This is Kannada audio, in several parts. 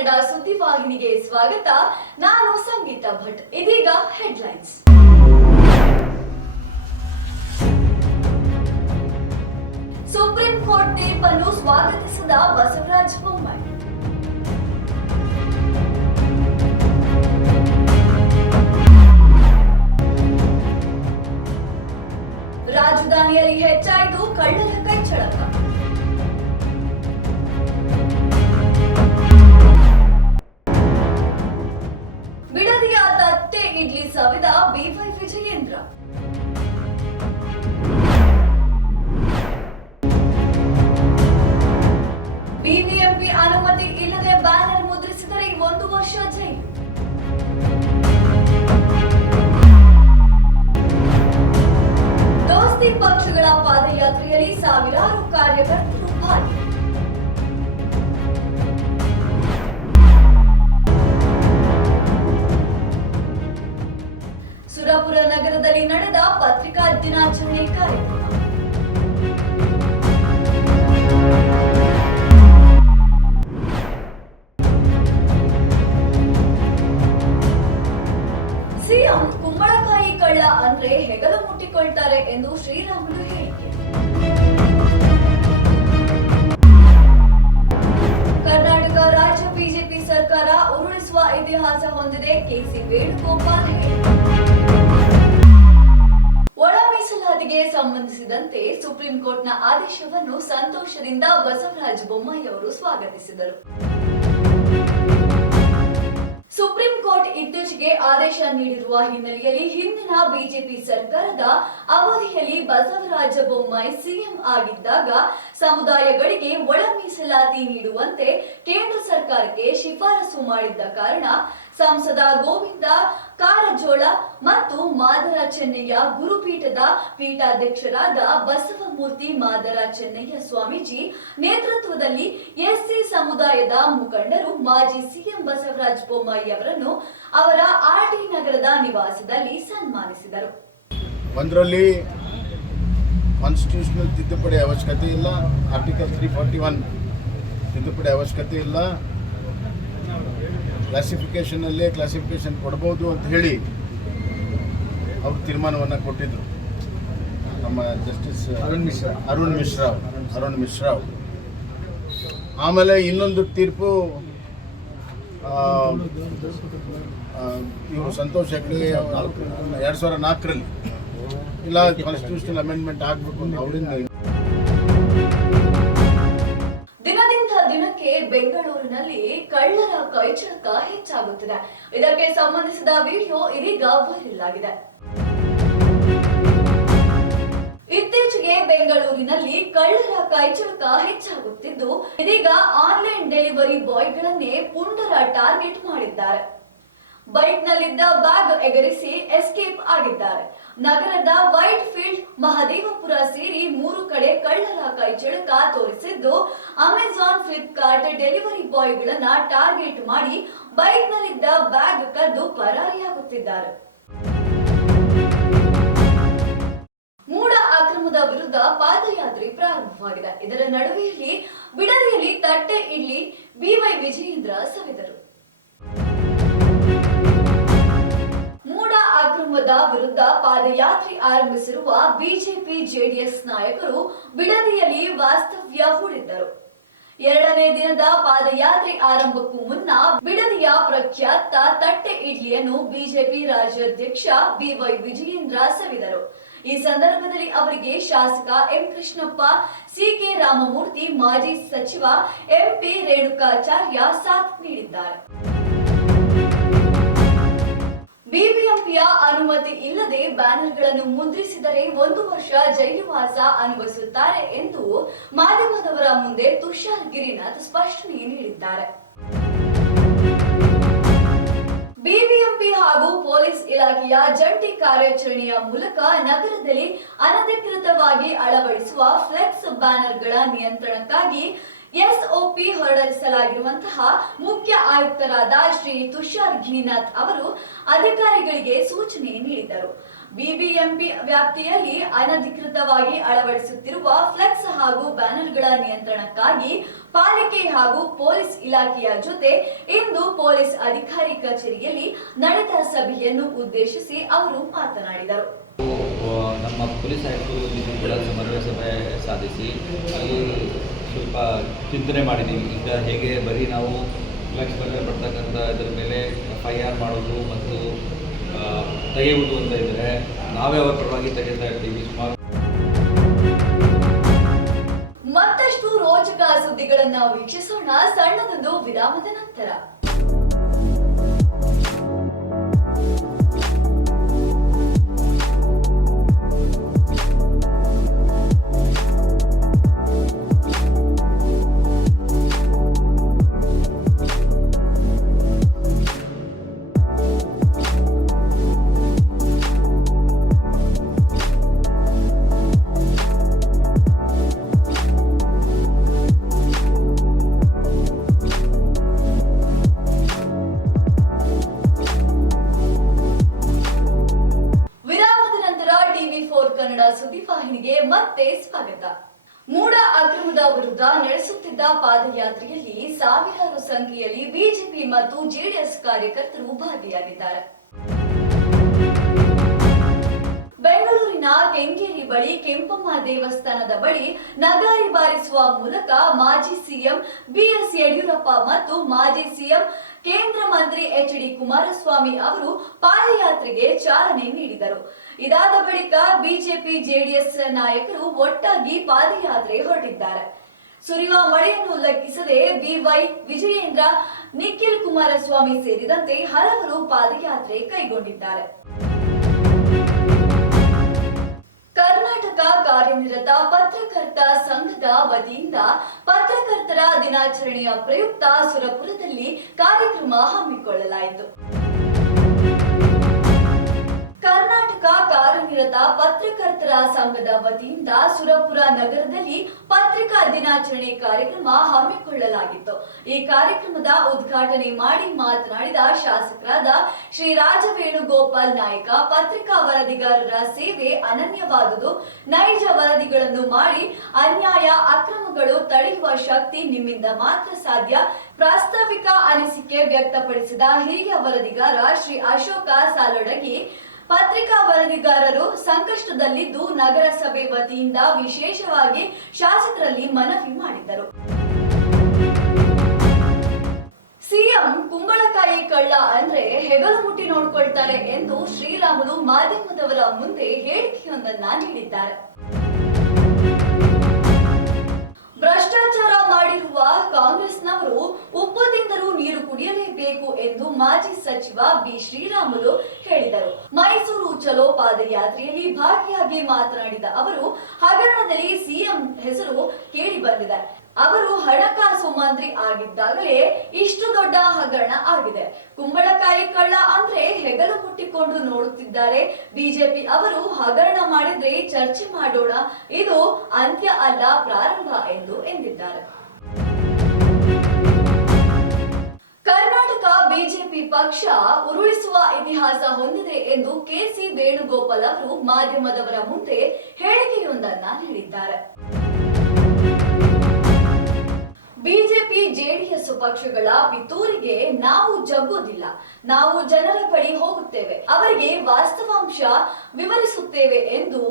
ಕನ್ನಡ ಸುದ್ದಿವಾಹಿನಿಗೆ ಸ್ವಾಗತ. ನಾನು ಸಂಗೀತ ಭಟ್. ಇದೀಗ ಹೆಡ್ಲೈನ್ಸ್ ಪಕ್ಷಗಳ ಪಾದಯಾತ್ರೆಯಲ್ಲಿ ಸಾವಿರಾರು ಕಾರ್ಯಕರ್ತರು ಭಾಗಿ ಸುರಪುರ ನಗರದಲ್ಲಿ ನಡೆದ ಪತ್ರಿಕಾ ದಿನಾಚರಣೆ ಕಾರ್ಯಕ್ರಮ. ಹೆಗಲು ಮುಟ್ಟಿಕೊಳ್ತಾರೆ ಎಂದು ಶ್ರೀರಾಮುಲು ಹೇಳಿಕೆ. ಕರ್ನಾಟಕ ರಾಜ್ಯ ಬಿಜೆಪಿ ಸರ್ಕಾರ ಉರುಳಿಸುವ ಇತಿಹಾಸ ಹೊಂದಿದೆ. ಕೆಸಿ ವೇಣುಗೋಪಾಲ್ ಒಳ ಮೀಸಲಾತಿಗೆ ಸಂಬಂಧಿಸಿದಂತೆ ಸುಪ್ರೀಂ ಕೋರ್ಟ್ನ ಆದೇಶವನ್ನು ಸಂತೋಷದಿಂದ ಬಸವರಾಜ ಬೊಮ್ಮಾಯಿ ಅವರು ಸ್ವಾಗತಿಸಿದರು. ಸುಪ್ರೀಂ ಕೋರ್ಟ್ ಇತ್ತೀಚೆಗೆ ಆದೇಶ ನೀಡಿರುವ ಹಿನ್ನೆಲೆಯಲ್ಲಿ ಹಿಂದಿನ ಬಿಜೆಪಿ ಸರ್ಕಾರದ ಅವಧಿಯಲ್ಲಿ ಬಸವರಾಜ ಬೊಮ್ಮಾಯಿ ಸಿಎಂ ಆಗಿದ್ದಾಗ ಸಮುದಾಯಗಳಿಗೆ ಒಳ ಮೀಸಲಾತಿ ನೀಡುವಂತೆ ಕೇಂದ್ರ ಸರ್ಕಾರಕ್ಕೆ ಶಿಫಾರಸು ಮಾಡಿದ್ದ ಕಾರಣ ಸಂಸದ ಗೋವಿಂದ ಕಾರಜೋಳ ಮತ್ತು ಮಾದರ ಚೆನ್ನಯ್ಯ ಗುರುಪೀಠದ ಪೀಠಾಧ್ಯಕ್ಷರಾದ ಬಸವಮೂರ್ತಿ ಮಾದರ ಚೆನ್ನಯ್ಯ ಸ್ವಾಮೀಜಿ ನೇತೃತ್ವದಲ್ಲಿ ಎಸ್ಸಿ ಸಮುದಾಯದ ಮುಖಂಡರು ಮಾಜಿ ಸಿಎಂ ಬಸವರಾಜ ಬೊಮ್ಮಾಯಿ ಅವರನ್ನು ಅವರ ಆರ್ಟಿ ನಗರದ ನಿವಾಸದಲ್ಲಿ ಸನ್ಮಾನಿಸಿದರು. ಒಂದರಲ್ಲಿ ಕಾನ್ಸ್ಟಿಟ್ಯೂಷನಲ್ ತಿದ್ದುಪಡಿ ಅವಶ್ಯಕತೆ ಇಲ್ಲ ಆರ್ಟಿಕಲ್ ತ್ರೀ ಫಾರ್ಟಿ ಒನ್ ತಿದ್ದುಪಡಿ ಅವಶ್ಯಕತೆ ಇಲ್ಲ. ಕ್ಲಾಸಿಫಿಕೇಷನಲ್ಲೇ ಕ್ಲಾಸಿಫಿಕೇಶನ್ ಕೊಡ್ಬೋದು ಅಂತ ಹೇಳಿ ಅವರು ತೀರ್ಮಾನವನ್ನು ಕೊಟ್ಟಿದ್ದರು ನಮ್ಮ ಜಸ್ಟಿಸ್ ಅರುಣ್ ಮಿಶ್ರಾ. ಅರುಣ್ ಮಿಶ್ರಾ ಅರುಣ್ ಮಿಶ್ರಾ ಅವರು. ಆಮೇಲೆ ಇನ್ನೊಂದು ತೀರ್ಪು ಇವರು ಸಂತೋಷ್ ಹೆಗ್ಡೆ ಎರಡು ಸಾವಿರ ನಾಲ್ಕರಲ್ಲಿ. ಇಲ್ಲ ಕಾನ್ಸ್ಟಿಟ್ಯೂಷನಲ್ ಅಮೆಂಡ್ಮೆಂಟ್ ಆಗಬೇಕು ಅಂತ ಅವರಿಂದ ಕಳ್ಳರ ಕೈಚಳಕ ಹೆಚ್ಚಾಗುತ್ತಿದೆ. ಇದಕ್ಕೆ ಸಂಬಂಧಿಸಿದ ವಿಡಿಯೋ ಇದೀಗ ವೈರಲ್ ಆಗಿದೆ. ಇತ್ತೀಚೆಗೆ ಬೆಂಗಳೂರಿನಲ್ಲಿ ಕಳ್ಳರ ಕೈಚಳಕ ಹೆಚ್ಚಾಗುತ್ತಿದ್ದು, ಇದೀಗ ಆನ್ಲೈನ್ ಡೆಲಿವರಿ ಬಾಯ್ಗಳನ್ನೇ ಪುಂಡರ ಟಾರ್ಗೆಟ್ ಮಾಡಿದ್ದಾರೆ. ಬೈಕ್ನಲ್ಲಿದ್ದ ಬ್ಯಾಗ್ ಎಗರಿಸಿ ಎಸ್ಕೇಪ್ ಆಗಿದ್ದಾರೆ. ನಗರದ ವೈಟ್ ಫೀಲ್ಡ್ ಮಹದೇವಪುರ ಸೇರಿ ಮೂರು ಕಡೆ ಕಳ್ಳರ ಕೈಚಳಕ ತೋರಿಸಿದ್ದು ಅಮೆಜಾನ್ ಫ್ಲಿಪ್ಕಾರ್ಟ್ ಡೆಲಿವರಿ ಬಾಯ್ಗಳನ್ನ ಟಾರ್ಗೆಟ್ ಮಾಡಿ ಬೈಕ್ನಲ್ಲಿದ್ದ ಬ್ಯಾಗ್ ಕದ್ದು ಪರಾರಿಯಾಗುತ್ತಿದ್ದಾರೆ. ಮೂಡ ಆಕ್ರಮದ ವಿರುದ್ಧ ಪಾದಯಾತ್ರೆ ಪ್ರಾರಂಭವಾಗಿದೆ. ಇದರ ನಡುವೆಯಲ್ಲಿ ಬಿಡದಿಯಲ್ಲಿ ತಟ್ಟೆ ಇಡ್ಲಿ ಬಿವೈ ವಿಜಯೇಂದ್ರ ಸವಿದರು. ಅಕ್ರಮದ ವಿರುದ್ಧ ಪಾದಯಾತ್ರೆ ಆರಂಭಿಸಿರುವ ಬಿಜೆಪಿ ಜೆಡಿಎಸ್ ನಾಯಕರು ಬಿಡದಿಯಲ್ಲಿ ವಾಸ್ತವ್ಯ ಹೂಡಿದ್ದರು. ಎರಡನೇ ದಿನದ ಪಾದಯಾತ್ರೆ ಆರಂಭಕ್ಕೂ ಮುನ್ನ ಬಿಡದಿಯ ಪ್ರಖ್ಯಾತ ತಟ್ಟೆ ಇಡ್ಲಿಯನ್ನು ಬಿಜೆಪಿ ರಾಜ್ಯಾಧ್ಯಕ್ಷ ಬಿವೈ ವಿಜಯೇಂದ್ರ ಸವಿದರು. ಈ ಸಂದರ್ಭದಲ್ಲಿ ಅವರಿಗೆ ಶಾಸಕ ಎಂ ಕೃಷ್ಣಪ್ಪ ಸಿಕೆ ರಾಮಮೂರ್ತಿ, ಮಾಜಿ ಸಚಿವ ಎಂಪಿ ರೇಣುಕಾಚಾರ್ಯ ಸಾಥ್ ನೀಡಿದ್ದಾರೆ. ಬಿಬಿಎಂಪಿಯ ಅನುಮತಿ ಇಲ್ಲದೆ ಬ್ಯಾನರ್ಗಳನ್ನು ಮುದ್ರಿಸಿದರೆ ಒಂದು ವರ್ಷ ಜೈಲುವಾಸ ಅನುಭವಿಸುತ್ತಾರೆ ಎಂದು ಮಾಧ್ಯಮದವರ ಮುಂದೆ ತುಷಾರ್ ಗಿರಿನಾಥ್ ಸ್ಪಷ್ಟನೆ ನೀಡಿದ್ದಾರೆ. ಬಿಬಿಎಂಪಿ ಹಾಗೂ ಪೊಲೀಸ್ ಇಲಾಖೆಯ ಜಂಟಿ ಕಾರ್ಯಾಚರಣೆಯ ಮೂಲಕ ನಗರದಲ್ಲಿ ಅನಧಿಕೃತವಾಗಿ ಅಳವಡಿಸುವ ಫ್ಲೆಕ್ಸ್ ಬ್ಯಾನರ್ಗಳ ನಿಯಂತ್ರಣಕ್ಕಾಗಿ ಎಸ್ಒಪಿ ಹೊರಡಿಸಲಾಗಿರುವಂತಹ ಮುಖ್ಯ ಆಯುಕ್ತರಾದ ಶ್ರೀ ತುಷಾರ್ ಗಿರಿನಾಥ್ ಅವರು ಅಧಿಕಾರಿಗಳಿಗೆ ಸೂಚನೆ ನೀಡಿದರು. ಬಿಬಿಎಂಪಿ ವ್ಯಾಪ್ತಿಯಲ್ಲಿ ಅನಧಿಕೃತವಾಗಿ ಅಳವಡಿಸುತ್ತಿರುವ ಫ್ಲೆಕ್ಸ್ ಹಾಗೂ ಬ್ಯಾನರ್ಗಳ ನಿಯಂತ್ರಣಕ್ಕಾಗಿ ಪಾಲಿಕೆ ಹಾಗೂ ಪೊಲೀಸ್ ಇಲಾಖೆಯ ಜೊತೆ ಇಂದು ಪೊಲೀಸ್ ಅಧಿಕಾರಿ ಕಚೇರಿಯಲ್ಲಿ ನಡೆದ ಸಭೆಯನ್ನು ಉದ್ದೇಶಿಸಿ ಅವರು ಮಾತನಾಡಿದರು. ನಮ್ಮ ಪೊಲೀಸ್ ಆಯುಕ್ತರು ಸಮನ್ವಯ ಸಭೆ ಸಾಧಿಸಿ ಸ್ವಲ್ಪ ಚಿಂತನೆ ಮಾಡಿದ್ದೀವಿ. ಈಗ ಹೇಗೆ ಬರೀ ನಾವು ಲಕ್ಷ ಬಂದರೆ ಪಡ್ತಕ್ಕಂಥ ಇದರ ಮೇಲೆ ಎಫ್ ಐ ಆರ್ ಮಾಡೋದು ಮತ್ತು ತೆಗೆಯುವುದು ಅಂತ ಇದ್ದರೆ ನಾವೇ ಅವರ ಪರವಾಗಿ ತೆಗೆತಾ ಇರ್ತೀವಿ ಸುಮಾರು. ಮತ್ತಷ್ಟು ರೋಚಕ ಸುದ್ದಿಗಳನ್ನ ವೀಕ್ಷಿಸೋಣ ಸಣ್ಣದೊಂದು ವಿರಾಮದ ನಂತರ. ಕನ್ನಡ ಸುದ್ದಿವಾಹಿನಿಗೆ ಮತ್ತೆ ಸ್ವಾಗತ. ಮೂಡ ಅಕ್ರಮದ ವಿರುದ್ಧ ನಡೆಸುತ್ತಿದ್ದ ಪಾದಯಾತ್ರೆಯಲ್ಲಿ ಸಾವಿರಾರು ಸಂಖ್ಯೆಯಲ್ಲಿ ಬಿಜೆಪಿ ಮತ್ತು ಜೆಡಿಎಸ್ ಕಾರ್ಯಕರ್ತರು ಭಾಗಿಯಾಗಿದ್ದಾರೆ. ಬೆಂಗಳೂರಿನ ಕೆಂಗೇರಿ ಬಳಿ ಕೆಂಪಮ್ಮ ದೇವಸ್ಥಾನದ ಬಳಿ ನಗಾರಿ ಬಾರಿಸುವ ಮೂಲಕ ಮಾಜಿ ಸಿಎಂ ಬಿಎಸ್ ಯಡಿಯೂರಪ್ಪ ಮತ್ತು ಮಾಜಿ ಸಿಎಂ ಕೇಂದ್ರ ಮಂತ್ರಿ ಎಚ್ ಡಿ ಕುಮಾರಸ್ವಾಮಿ ಅವರು ಪಾದಯಾತ್ರೆಗೆ ಚಾಲನೆ ನೀಡಿದರು. ಇದಾದ ಬಳಿಕ ಬಿಜೆಪಿ ಜೆಡಿಎಸ್ ನಾಯಕರು ಒಟ್ಟಾಗಿ ಪಾದಯಾತ್ರೆ ಹೊರಟಿದ್ದಾರೆ. ಸುರಿಯುವ ಮಳೆಯನ್ನು ಲೆಕ್ಕಿಸದೆ ಬಿವೈ ವಿಜಯೇಂದ್ರ, ನಿಖಿಲ್ ಕುಮಾರಸ್ವಾಮಿ ಸೇರಿದಂತೆ ಹಲವರು ಪಾದಯಾತ್ರೆ ಕೈಗೊಂಡಿದ್ದಾರೆ. ಕರ್ನಾಟಕ ಕಾರ್ಯನಿರತ ಪತ್ರಕರ್ತ ಸಂಘದ ವತಿಯಿಂದ ಪತ್ರಕರ್ತರ ದಿನಾಚರಣೆಯ ಪ್ರಯುಕ್ತ ಸುರಪುರದಲ್ಲಿ ಕಾರ್ಯಕ್ರಮ ಹಮ್ಮಿಕೊಳ್ಳಲಾಯಿತು. ಪತ್ರಕರ್ತರ ಸಂಘದ ವತಿಯಿಂದ ಸುರಪುರ ನಗರದಲ್ಲಿ ಪತ್ರಿಕಾ ದಿನಾಚರಣೆ ಕಾರ್ಯಕ್ರಮ ಹಮ್ಮಿಕೊಳ್ಳಲಾಗಿತ್ತು. ಈ ಕಾರ್ಯಕ್ರಮದ ಉದ್ಘಾಟನೆ ಮಾಡಿ ಮಾತನಾಡಿದ ಶಾಸಕರಾದ ಶ್ರೀ ರಾಜವೇಣುಗೋಪಾಲ್ ನಾಯಕ, ಪತ್ರಿಕಾ ವರದಿಗಾರರ ಸೇವೆ ಅನನ್ಯವಾದುದು. ನೈಜ ವರದಿಗಳನ್ನು ಮಾಡಿ ಅನ್ಯಾಯ ಅಕ್ರಮಗಳು ತಡೆಯುವ ಶಕ್ತಿ ನಿಮ್ಮಿಂದ ಮಾತ್ರ ಸಾಧ್ಯ. ಪ್ರಾಸ್ತಾವಿಕ ಅನಿಸಿಕೆ ವ್ಯಕ್ತಪಡಿಸಿದ ಹಿರಿಯ ವರದಿಗಾರ ಶ್ರೀ ಅಶೋಕ ಸಾಲೊಡಗಿ ಪತ್ರಿಕಾ ವರದಿಗಾರರು ಸಂಕಷ್ಟದಲ್ಲಿದ್ದು ನಗರಸಭೆ ವತಿಯಿಂದ ವಿಶೇಷವಾಗಿ ಶಾಸಕರಲ್ಲಿ ಮನವಿ ಮಾಡಿದ್ದರು. ಸಿಎಂ ಕುಂಬಳಕಾಯಿ ಕಳ್ಳ ಅಂದ್ರೆ ಹೆಗಲು ಮುಟ್ಟಿ ನೋಡ್ಕೊಳ್ತಾರೆ ಎಂದು ಶ್ರೀರಾಮುಲು ಮಾಧ್ಯಮದವರ ಮುಂದೆ ಹೇಳಿಕೆಯೊಂದನ್ನ ನೀಡಿದ್ದಾರೆ. ಭ್ರಷ್ಟಾಚಾರ ಮಾಡಿರುವ ಎಂದು ಮಾಜಿ ಸಚಿವ ಬಿ ಶ್ರೀರಾಮುಲು ಹೇಳಿದರು. ಮೈಸೂರು ಚಲೋ ಪಾದಯಾತ್ರೆಯಲ್ಲಿ ಭಾಗಿಯಾಗಿ ಮಾತನಾಡಿದ ಅವರು, ಹಗರಣದಲ್ಲಿ ಸಿಎಂ ಹೆಸರು ಕೇಳಿ ಬಂದಿದೆ. ಅವರು ಹಣಕಾಸು ಮಂತ್ರಿ ಆಗಿದ್ದಾಗಲೇ ಇಷ್ಟು ದೊಡ್ಡ ಹಗರಣ ಆಗಿದೆ. ಕುಂಬಳಕಾಯಿ ಕಳ್ಳ ಅಂದ್ರೆ ಹೆಗಲು ಮುಟ್ಟಿಕೊಂಡು ನೋಡುತ್ತಿದ್ದಾರೆ. ಬಿಜೆಪಿ ಅವರು ಹಗರಣ ಮಾಡಿದ್ರೆ ಚರ್ಚೆ ಮಾಡೋಣ. ಇದು ಅಂತ್ಯ ಅಲ್ಲ, ಪ್ರಾರಂಭ ಎಂದು ಎಂದಿದ್ದಾರೆ. ಬಿಜೆಪಿ ಪಕ್ಷ ಉರುಳಿಸುವ ಇತಿಹಾಸ ಹೊಂದಿದೆ ಎಂದು ಕೆಸಿ ವೇಣುಗೋಪಾಲ್ ಅವರು ಮಾಧ್ಯಮದವರ ಮುಂದೆ ಹೇಳಿಕೆಯೊಂದನ್ನ ನೀಡಿದ್ದಾರೆ. ಬಿಜೆಪಿ ಜೆಡಿಎಸ್ ಪಕ್ಷಗಳ ಪಿತೂರಿಗೆ ನಾವು ಜಗ್ಗುವುದಿಲ್ಲ ನಾವು ಜನರ ಬಳಿ ಹೋಗುತ್ತೇವೆ. ಅವರಿಗೆ ವಾಸ್ತವಾಂಶ ವಿವರಿಸುತ್ತೇವೆ ಎಂದು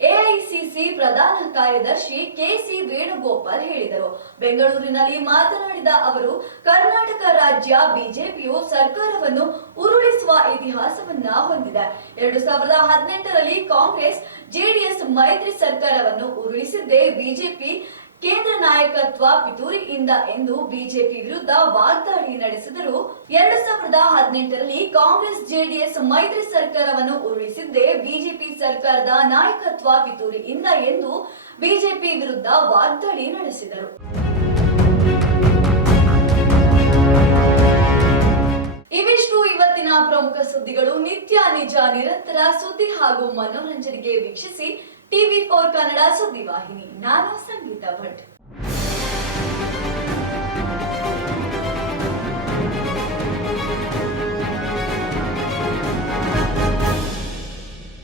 ಎಐಸಿಸಿ ಪ್ರಧಾನ ಕಾರ್ಯದರ್ಶಿ ಕೆಸಿ ವೇಣುಗೋಪಾಲ್ ಹೇಳಿದರು. ಬೆಂಗಳೂರಿನಲ್ಲಿ ಮಾತನಾಡಿದ ಅವರು, ಕರ್ನಾಟಕ ರಾಜ್ಯ ಬಿಜೆಪಿಯು ಸರ್ಕಾರವನ್ನು ಉರುಳಿಸುವ ಇತಿಹಾಸವನ್ನ ಹೊಂದಿದೆ. ಎರಡು ಸಾವಿರದ ಹದಿನೆಂಟರಲ್ಲಿ ಕಾಂಗ್ರೆಸ್, ಜೆಡಿಎಸ್ ಮೈತ್ರಿ ಸರ್ಕಾರವನ್ನು ಉರುಳಿಸಿದ್ದೇ ಬಿಜೆಪಿ ಕೇಂದ್ರ ನಾಯಕತ್ವ ಪಿತೂರಿಯಿಂದ ಎಂದು ಬಿಜೆಪಿ ವಿರುದ್ಧ ವಾಗ್ದಾಳಿ ನಡೆಸಿದರು ಎರಡ್ ಸಾವಿರದ ಹದಿನೆಂಟರಲ್ಲಿ ಕಾಂಗ್ರೆಸ್ ಜೆಡಿಎಸ್ ಮೈತ್ರಿ ಸರ್ಕಾರವನ್ನು ಉರುಳಿಸಿದ್ದೇ ಬಿಜೆಪಿ ಸರ್ಕಾರದ ನಾಯಕತ್ವ ಪಿತೂರಿಯಿಂದ ಎಂದು ಬಿಜೆಪಿ ವಿರುದ್ಧ ವಾಗ್ದಾಳಿ ನಡೆಸಿದರು. ಇವಿಷ್ಟು ಇವತ್ತಿನ ಪ್ರಮುಖ ಸುದ್ದಿಗಳು ನಿತ್ಯ ನಿಜ ನಿರಂತರ ಸುದ್ದಿ ಹಾಗೂ ಮನೋರಂಜನೆಗೆ ವೀಕ್ಷಿಸಿ ಟಿವಿ ಫೋರ್ ಕನ್ನಡ ಸುದ್ದಿವಾಹಿನಿ ನಾನು ಸಂಗೀತ ಭಟ್